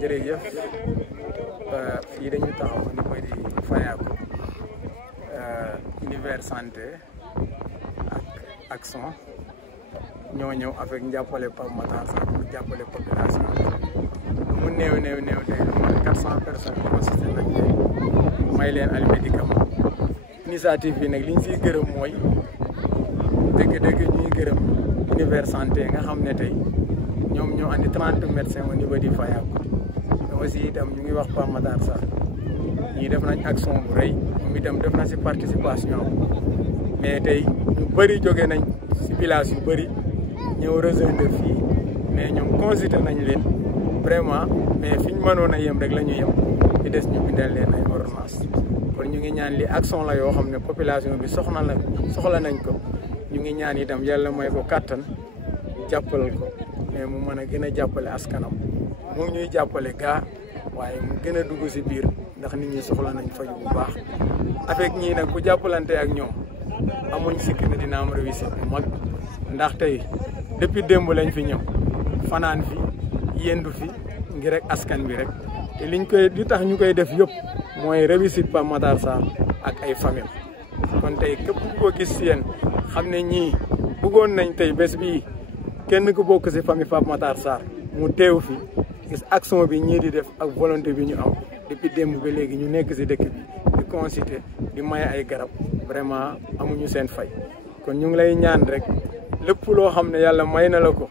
jërëjëf fii dañu taxaw ni mooy di Fayako univers santé ak Action ñoo ñëw avec njàppale Pape Matar Sarr pour jàppale population mu néew tey lu mat 400 personnes yu assisté nañ leen may leen ay médicaments initiative bi nag li ñu siy gërëm mooy dëgg-dëgg ñuy gërëm univers santé nga xam ne tey ñoom ñoo andi 30 médecins au niveau di Fayako aussi itam ñu ngi wax Pape Matar Sarr ñii def nañ action bu rëy moom itam def na si participation mais tey ñu bëri jóge nañ si village yu bëri ñëw rejoindre fii mais ñoom consulté nañ leen vraiment mais fi ñu mënoon a yem rek la ñu yem di des ñu bindal leen ay ordonnance kon ñu ngi ñaan li action la yoo xam ne population bi soxla nañ ko ñu ngi ñaan itam yàlla may ko kàttan jàppal ko mais mu mën a gën a jàppale askanam mu ñuy jàppale gaa waaye mu gën a dugg si biir ndax nit ñi soxla nañ faju bu baax avec ñii nag ku jàppalante ak ñoom amuñ sikk ne dina am réussite bu mag ndax tey depuis démb lañ fi ñëw fanaan fi yendu fi ngir rek askan bi rek te li tax ñu koy def yëpp mooy réussite Pape Matar Sarr ak ay famille kon tey képp ku ko gis si yéen xam ne ñii bëggoon nañ tey bés bii kenn ku bokk si famille Pape Matar Sarr mu teew fi gis action bi ñii di def ak volonté bi ñu am depuis démb ba léegi ñu nekk si dëkk bi di consulter di may ay garab vraiment amuñu seen fay kon ñu ngi lay ñaan rek lépp loo xam ne yàlla may na la ko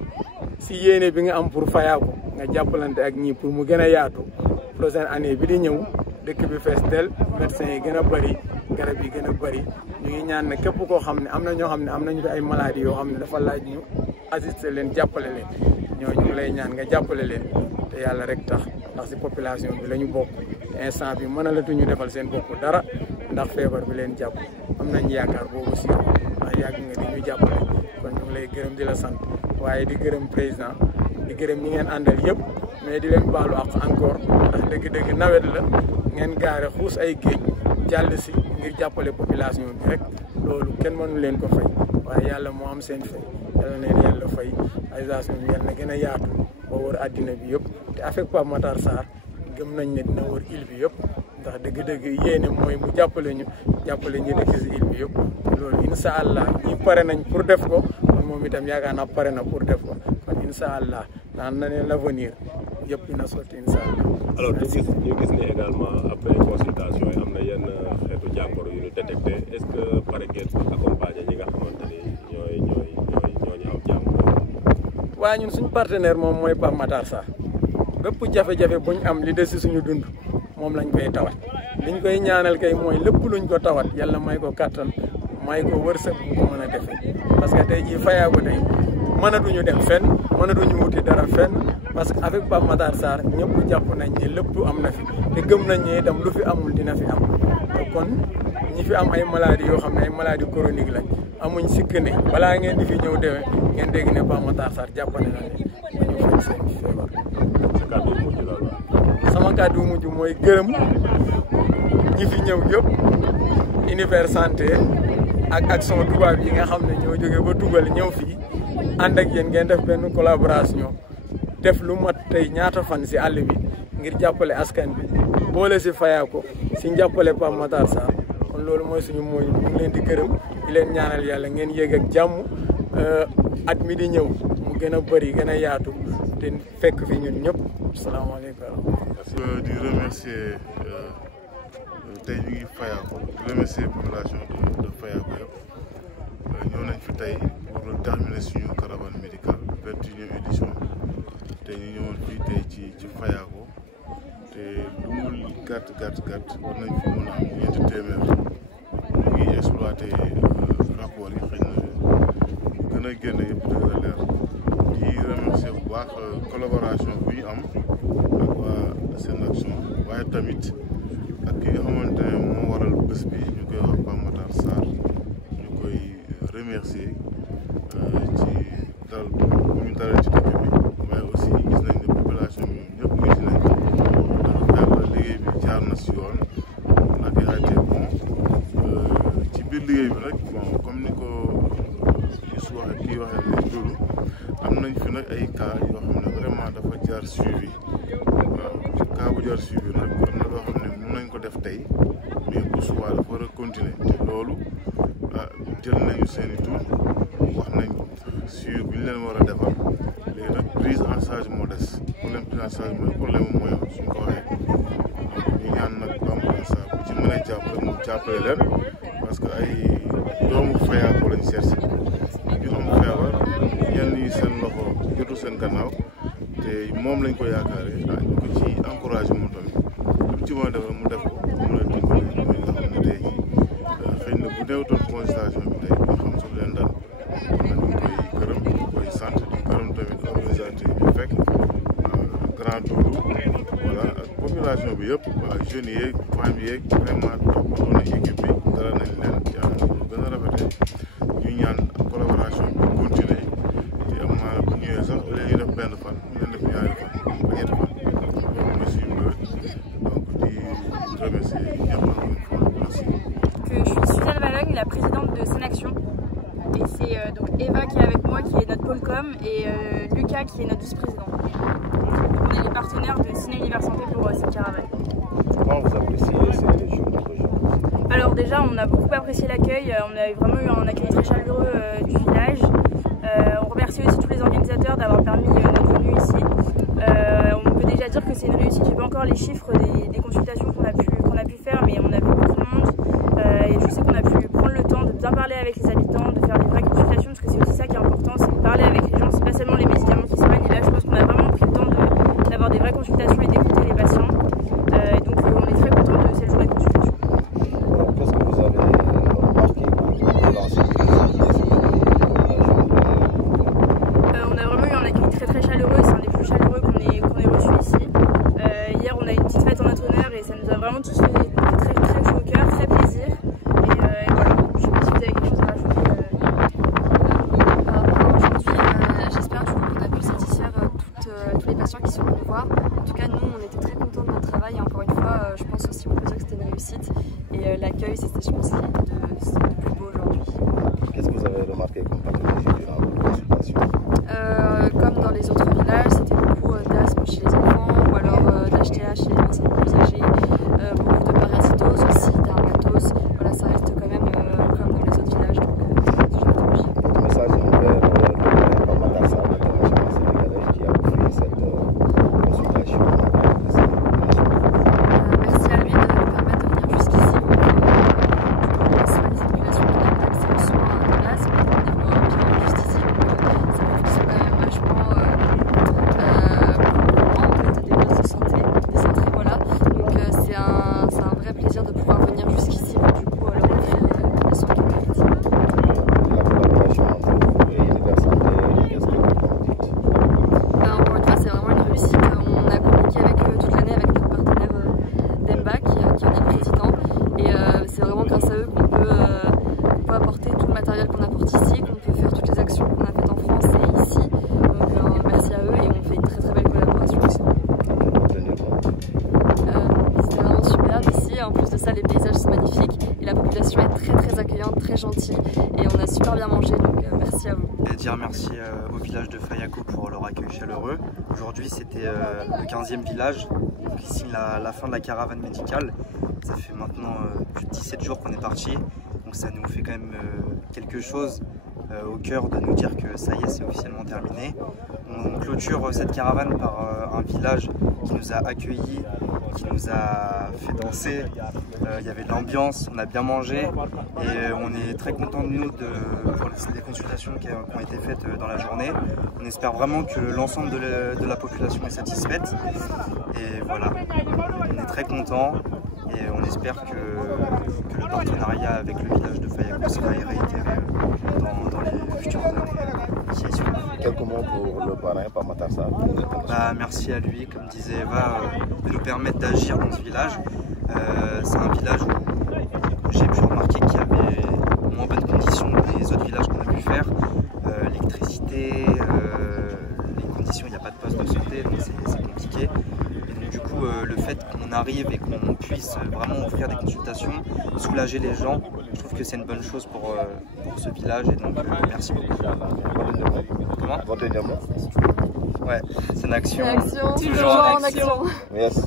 si yéene bi nga am pour Fayako nga jàppalante ak ñii pour mu gën a yaatu prochaine année bi di ñëw dëkk bi fees del médecins yi gën a bëri garab yi gën a bëri ñu ngi ñaan ne képp koo xam ne am na ñoo xam ne am nañu fi ay maladies yoo xam ne dafa laaj ñu assister leen jàppale leen ñu ngi lay ñaan nga jàppale leen te yàlla rek tax ndax si population bi la ñu bokk instant bi mënalatuñu defal seen bopp dara ndax feebar bi leen jàpp am nañ yaakaar boobu si ndax yàgg nga di ñu jàppale kon ñu ngi lay gërëm di la sant waaye di gërëm président di gërëm ñi ngeen àndal yëpp mais di leen baalu ak encore ndax dëgg-dëgg nawet la ngeen gaare xuus ay géej jàll si ngir jàppale population bi rek loolu kenn mënu leen ko fay waaye yàlla moo am seen fay yàlla neen yàlla fay association bi yàlla na gën a yaatu ba wër àddina bi yëpp te avec Pape Matar Sarr gëm nañ ne dina wër île bi yëpp ndax dëgg-dëgg yéene mooy mu jàppale ñu dëkk si île bi yëpp loolu incha allah ñi pare nañ pour def ko moom itam yaakaar naa pare na pour def ko kon incha allah naan na ne l'avenir yëpp dina sotti incha allah. alors ñu gis ne également après consultation yi am na yenn xeetu jàngoro yu ñu détecté est-ce que pare ngeen pour accompagner ñi nga xamante ni ñoo ñu am jàngoro. waaw ñun suñu partenaire moom mooy Pape Matar Sarr bépp jafe-jafe bu ñu am li des si suñu dund moom lañ koy tawat liñ koy ñaanal kay mooy lépp luñ ko tawat yàlla may ko kattan may ko wërsëg bu ko mën a defee parce que tey jii Fayako tey mënatuñu dem fenn mënatuñu wuti dara fenn parce que avec Pape Matar Sarr ñëpp jàpp nañ ne lépp am na fi te gëm nañ ne itam lu fi amul dina fi am kon ñi fi am ay maladies yoo xam ne ay maladies chroniques lañ amuñ sikk ne balaa ngeen di fi ñëw déwén ngeen dégg ne Pape Matar Sarr jàppane na ne ba ñu faj seen feebar. sama kàddu mujj mooy gërëm ñi fi ñëw yëpp univers santé ak action tubaab yi nga xam ne ñoo jógee ba tugal ñëw fii ànd ak yéen ngeen def benn collaboration def lu mat tey ñaata fan si àll bi ngir jàppale askan bi boole si Fayako si njàppale Pape Matar Sarr kon loolu mooy suñu mooy ñu ngi leen di gërëm di leen ñaanal yàlla ngeen yéeg ak jàmm at mi di ñëw mu gën a bëri gën a yaatu te fekk fi ñun ñëpp salaamaaleykum. di remercier tey ñu ngi Fayako di remercier population de Fayako yëpp ñëw nañ fi tey pour terminer suñu caravane médicale 21e édition te ñu ñëwoon fii tey ci Fayako te lu mu gàtt war nañ fi mën a am ñeenti téeméer ñu ngi exploité rapport yi xëy na gën a génne yëpp dëgg la leer di remercier bu baax collaboration bi ñu am ak waa Seen Action waaye tamit ak ki nga xamante ne moo waral bés bi ñu koy wax Pape Matar Sarr ñu koy remercier ci dal bu ñu dalal ci dëkk bi waaye aussi gis nañ ne population bi ñëpp gis nañ ndax liggéey bi jaar na si yoon nag a été bon ci biir liggéey bi nag bon comme ni ko su waxee kii waxee ne loolu am nañ fi nag ay cas yoo xam ne vraiment dafa jaar suivi waaw bu jar suivi nag am na loo xam ne mën nañ ko def tey mais bu subaa dafa war a continuer te loolu jël nañu seen i tur wax nañ suivi bu ñu leen war a defal léegi nag prise en charge moo des problème prise en charge mooy problème mu mooy suñ ko waxee donc ñu ñaan nag ambulance bu ci mën a jàppale mu jàppale leen parce que ay doomu Fayako lañ seet si ñu am feebar ñenn ñi seen loxo jotul seen gannaaw te moom lañ ko yaakaaree ñu ko ci encouragé moom tamit lu ci mën a defal mu def ko mu mën a dimbali ñooñu nga xam ne tey jii xëy na bu néewtoon consultation bi tey ñu xam suñu leen dal ñu koy gërëm ñu koy sant di gërëm tamit organisateur bi fekk grand tour voilà ak population bi yëpp voilà jeunes yeeg femmes yeeg vraiment toppatoo na équipe bi dara nañ leen yàlla na ko gën a rafetee ñu ñaan collaboration bi continuer te am naa bu ñëwee sax au lieu ñu def benn fan ñu leen def ñaari fan ba ñetti fan loolu mooy suñu mbir donc di remercier ñëpp encore une fois merci. Je suis Suzanne Valogne, la présidente de Senaction. Et c'est donc Eva qui est avec moi, qui est notre pôle com, et Lucas qui est notre vice-président. On est les partenaires de Ciné Univers Santé pour cette caravane. Comment vous appréciez ces jours d'aujourd'hui? Alors déjà, on a beaucoup apprécié l'accueil. On a vraiment eu un accueil très chaleureux du village. On remercie aussi tous les organisateurs d'avoir permis notre venue ici. On peut déjà dire que c'est une réussite. Je n'ai pas encore les chiffres des consultations qu'on a pu faire, mais on a vu beaucoup de monde. Et je sais qu'on a pu prendre le temps de bien parler avec les habitants, de faire des vraies consultations, parce que c'est aussi ça qui est important, c'est de parler avec les gens. C'est pas seulement les médicaments qui soignent. Et là, je pense qu'on a vraiment pris le temps d'avoir des vraies consultations et d'écouter les patients. Et donc, on est très content de cette journée de consultation. Qu'est-ce que vous avez remarqué dans On a vraiment eu un accueil très très chaleureux. C'est un des plus chaleureux qu'on ait reçu ici. Hier, on a eu une petite fête en notre honneur et ça nous a vraiment tous fait très très chaud au cœur, très plaisir. Et voilà, je sais pas si vous avez quelque chose à rajouter. Par rapport à aujourd'hui, j'espère qu'on a pu satisfaire tous les patients qui sont venus nous voir. En tout cas, nous, on était très contents de notre travail et encore une fois, je pense aussi qu'on peut dire que c'était une réussite. Et l'accueil, c'était, je pense, le plus beau aujourd'hui. Qu'est-ce que vous avez remarqué comme pathologie durant vos consultations? Comme dans les autres villages, c'était beaucoup d'asthme chez les enfants ou alors d'HTH chez les personnes plus âgées, beaucoup de parasitose aussi, d'argatose. Voilà, ça reste quand même comme dans les autres villages. Donc, ce genre de pathologie. Votre message envers le Papa Matar Sarr, l'international sénégalais qui a offert cette consultation. Merci à lui de nous permettre de venir jusqu'ici pour soigner cette population qui n'a pas accès aux soins de base, mais pour venir bien juste ici. Donc, ça prouve qu'ils sont quand même vachement en état des postes de santé, des centres, voilà. Donc c'est un vrai plaisir de pouvoir venir jusqu'ici pour du coup leur offrir les soins qu'ils méritent. La collaboration entre vous et Univers Santé, qu'est-ce que vous en dites? Encore une fois, c'est vraiment une réussite. On a communiqué avec eux toute l'année avec notre partenaire Demba qui en est le président. Et c'est vraiment grâce à eux qu'on peut apporter tout le matériel qu'on apporte ici, qu'on peut faire toutes les actions qu'on a faites en France et ici. Donc merci à eux et on fait une très très belle collaboration aussi. C'était vraiment superbe ici. En plus de ça, les paysages sont magnifiques et la population est très très accueillante, très gentille. Et on a super bien mangé, donc merci à vous. Et dire merci au village de Fayako pour leur accueil chaleureux. Aujourd'hui c'était le 15e village, donc ici la fin de la caravane médicale. Ça fait maintenant plus de 17 jours qu'on est parti, donc ça nous fait quand même quelque chose au cœur de nous dire que ça y est, c'est officiellement terminé. On clôture cette caravane par un village qui nous a accueillis, qui nous a fait danser. Il y avait de l'ambiance, on a bien mangé et on est très contents de nous pour les consultations qui ont été faites dans la journée. On espère vraiment que l'ensemble de la population est satisfaite et voilà, on est très contents et on espère que le partenariat avec le village de Fayako sera réitéré dans les futures années qui suivent. Quelques mots pour le parrain, Papa Matar Sarr. Merci à lui, comme disait Eva, de nous permettre d'agir dans ce village. C'est un village où j'ai pu remarquer qu'il y avait moins bonnes conditions que les autres villages qu'on a pu faire. L'électricité, les conditions, il n'y a pas de poste de santé, donc c'est compliqué. Et donc du coup, surtout le fait qu'on arrive et qu'on puisse vraiment offrir des consultations, soulager les gens, je trouve que c'est une bonne chose pour ce village et donc merci beaucoup. Comment ? Votre diamant. Ouais, c'est une action. Toujours en action. Yes.